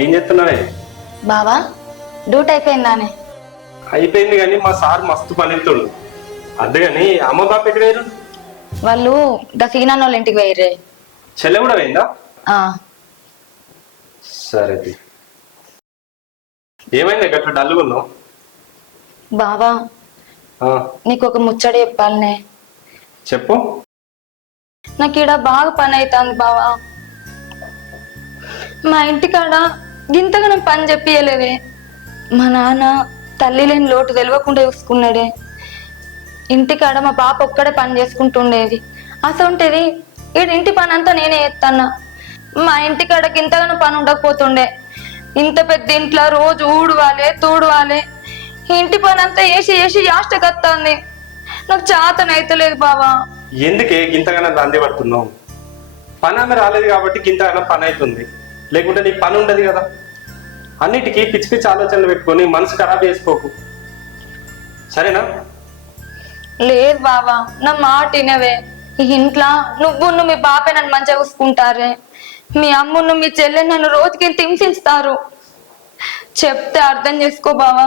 ఏం చెప్తున్నావే? బావా డ్యూటీ అయిపోయిందానే? అయిపోయింది కానీ మా సార్ మస్తు పనితుడు. అందుకని అమ్మ బాప ఎక్కడ వేరు? వాళ్ళు సీనాన్న వాళ్ళ ఇంటికి పోయిర్రే. చెల్లె కూడా పోయిందా? ఆ సరే. ఏమైంది గట్ల డల్గా ఉన్నావు? బావా నీకు ఒక ముచ్చట చెప్పాలనే. చెప్పు. నాకు ఈడ బాగా పని అవుతుంది బావా. మా ఇంటికాడ గింతగా పని చెప్పియలేవే. మా నాన్న తల్లి లేని లోటు తెలియకుండా చూసుకున్నాడే. ఇంటికాడ మా పాప ఒక్కడే పని చేసుకుంటుండేది. అసంటేది ఈడ ఇంటి పని అంతా నేనే చేస్తాను. మా ఇంటికాడ గింతగానో పని ఉండకపోతుండే. ఇంత పెద్ద ఇంట్లో రోజు ఊడవాలి తూడవాలి. ఇంటి పని అంతా వేసి వేసి యాష్టకత్తాంది. నాకు చేతనైతలేదు బావా. ఎందుకే గింతగానో దంది పడుతున్నావు? పని ఆమె రాలేదు కాబట్టి గింతగానో పని అవుతుంది, లేకుంటే నీకు పని ఉండదు కదా. అన్నిటికీ పిచ్చి పిచ్చి ఆలోచనలు పెట్టుకొని మనసు ఖరాబ్ చేసుకోకు, సరేనా? లేదు బావా, నా మాట వినవే. ఈ ఇంట్లో నువ్వు మీ బాపే నన్ను మంచిగా చూసుకుంటారే. మీ అమ్మును మీ చెల్లె నన్ను రోజుకి హింసిస్తారు. చెప్తే అర్థం చేసుకో బావా.